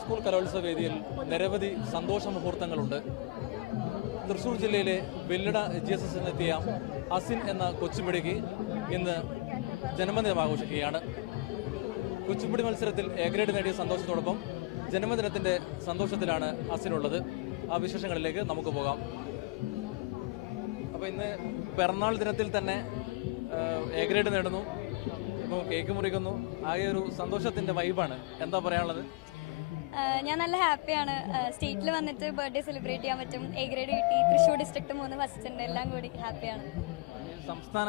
School കലോത്സവ വേദിയിൽ നിരവധി സന്തോഷ മുഹൂർത്തങ്ങളുണ്ട്. തൃശൂർ ജില്ലയിലെ വെല്ലട GSS എത്തിയ അസിൻ എന്ന കൊച്ചുപിടിക്ക് ഇന്ന് ജന്മദിനം ആഘോഷിക്കുകയാണ്. കൊച്ചുപിടി മത്സരത്തിൽ എ ഗ്രേഡ് നേടിയ സന്തോഷത്തോടൊപ്പം ജന്മദിനത്തിന്റെ സന്തോഷത്തിലാണ് അസിനുള്ളത്. ആ വിശേഷങ്ങളിലേക്ക് നമുക്ക് പോകാം. അപ്പോൾ ഇന്ന് പിറന്നാൾ ദിനത്തിൽ തന്നെ എ ഗ്രേഡ് നേടുന്നു, ഇപ്പോൾ കേക്ക് മുറിക്കുന്നു, ആകെ ഒരു സന്തോഷത്തിന്റെ വൈബാണ്. എന്താ പറയാനുള്ളത്? ഞാൻ നല്ല ഹാപ്പിയാണ്. സ്റ്റേറ്റിൽ വന്നിട്ട് ബർത്ത്ഡേ സെലിബ്രേറ്റ് ചെയ്യാൻ പറ്റും. എ ഗ്രേഡ് കിട്ടി. തൃശ്ശൂർ ഡിസ്ട്രിക്ട് 3 ഫസ്റ്റ് ഉണ്ട്. എല്ലാം കൂടി ഹാപ്പിയാണ്. സംസ്ഥാന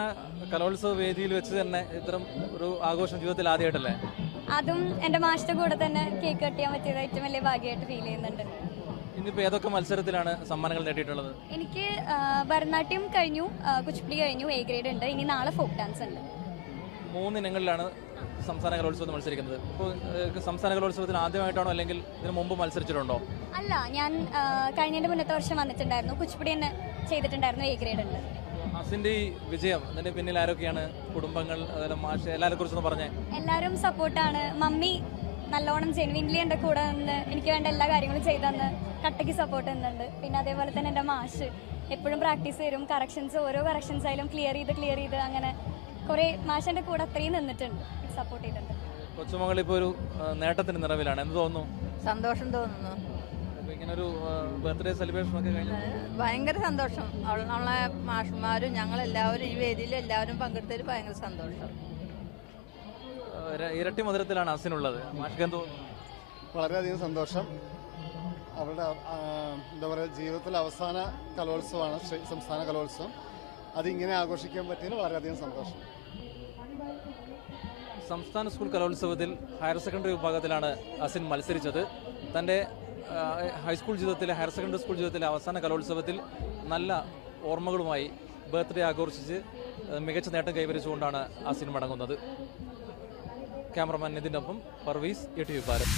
കലോത്സവ വേദിയിൽ വെച്ച് തന്നെ ഇത്തരം ഒരു ആഘോഷം ജീവിതത്തിൽ ആദ്യമായിട്ടല്ലേ? അതും എൻ്റെ മാഷിന്റെ കൂടെ തന്നെ കേക്ക് കട്ട് ചെയ്യാൻ പറ്റിയത് ഏറ്റവും വലിയ ഭാഗ്യമായിട്ട് ഫീൽ ചെയ്യുന്നുണ്ട്. ഇന്നിപ്പോൾ ഏതൊക്കെ മത്സരത്തിലാണ് സമ്മാനങ്ങൾ നേടിയിട്ടുള്ളത്? എനിക്ക് ഭരതനാട്യം കഴിഞ്ഞു, കുച്ചിപ്പുടി കഴിഞ്ഞു, എ ഗ്രേഡ് ഉണ്ട്. ഇനി നാളെ ഫോക്ക് ഡാൻസ് ഉണ്ട്. 3 ഇനങ്ങളിലാണ് സംസ്ഥാന കലോത്സവത്തിൽ മത്സരിക്കുന്നത്. ഇപ്പോൾ സംസ്ഥാന കലോത്സവത്തിൽ ആദ്യമായിട്ടാണോ അല്ലെങ്കിൽ ഇതിനു മുമ്പ് മത്സരിച്ചിട്ടുണ്ടോ? അല്ല, ഞാൻ കഴിഞ്ഞതിന്റെ മുന്നത്തെ വർഷം വന്നിട്ടുണ്ടായിരുന്നു. കുച്ചിപ്പുടി തന്നെ ചെയ്തിട്ടുണ്ടായിരുന്നു. എ ഗ്രേഡ് ഉണ്ട്. അസിന്റെ ഈ വിജയം അതിന്റെ പിന്നിൽ ആരൊക്കെയാണ്? കുടുംബങ്ങൾ, അതുപോലെ മാഷ്, എല്ലാരെ കുറിച്ചൊന്ന് പറഞ്ഞേ. എല്ലാവരും സപ്പോർട്ടാണ്. മമ്മി നല്ലോണം ജെനുവിൻലി എൻ്റെ കൂടെ നിന്ന് എനിക്ക് വേണ്ട എല്ലാ കാര്യങ്ങളും ചെയ്തു തന്ന് കട്ടയ്ക്ക് സപ്പോർട്ട് ചെയ്യുന്നുണ്ട്. പിന്നെ അതേപോലെ തന്നെ എൻ്റെ മാഷ് എപ്പോഴും പ്രാക്ടീസ് തരും. ഓരോ കറക്ഷൻസ് ആയാലും ക്ലിയർ ചെയ്ത് അങ്ങനെ കുറേ മാഷിന്റെ കൂടെ അത്രയും നിന്നിട്ടുണ്ട്, സപ്പോർട്ട് ചെയ്തിട്ടുണ്ട്. കൊച്ചുമകൾ ഇപ്പോൾ ഒരു നേട്ടത്തിന് നിറവിലാണ്. എന്ത് തോന്നുന്നു? സന്തോഷം തോന്നുന്നു. ഇങ്ങനെ ഒരു ബർത്ത്ഡേ സെലിബ്രേഷൻ ഒക്കെ കഴിഞ്ഞു ഭയങ്കര സന്തോഷം. നമ്മളെ മാഷന്മാരും ഞങ്ങളെല്ലാവരും ഈ വേദിയിൽ എല്ലാവരും പങ്കെടുത്തതിൽ ഭയങ്കര സന്തോഷം. ഇരട്ടി മധുരത്തിലാണ് അസിനുള്ളത്. മാഷ്ക്ക് എന്ത് തോന്നുന്നു? വളരെയധികം സന്തോഷം. അവരുടെ എന്താ പറയുക, ജീവിതത്തിലെ അവസാന കലോത്സവമാണ് സംസ്ഥാന കലോത്സവം. അതിങ്ങനെ ആഘോഷിക്കാൻ പറ്റിയതിൽ വളരെയധികം സന്തോഷം. സംസ്ഥാന സ്കൂൾ കലോത്സവത്തിൽ ഹയർ സെക്കൻഡറി വിഭാഗത്തിലാണ് അസിൻ മത്സരിച്ചത്. തൻ്റെ ഹൈസ്കൂൾ ജീവിതത്തിലെ, ഹയർ സെക്കൻഡറി സ്കൂൾ ജീവിതത്തിലെ അവസാന കലോത്സവത്തിൽ നല്ല ഓർമ്മകളുമായി ബർത്ത്ഡേ ആഘോഷിച്ച് മികച്ച നേട്ടം കൈവരിച്ചുകൊണ്ടാണ് അസിൻ മടങ്ങുന്നത്. ക്യാമറമാൻ നിതിനൊപ്പം പർവീസ്, ETV ഭാരത്.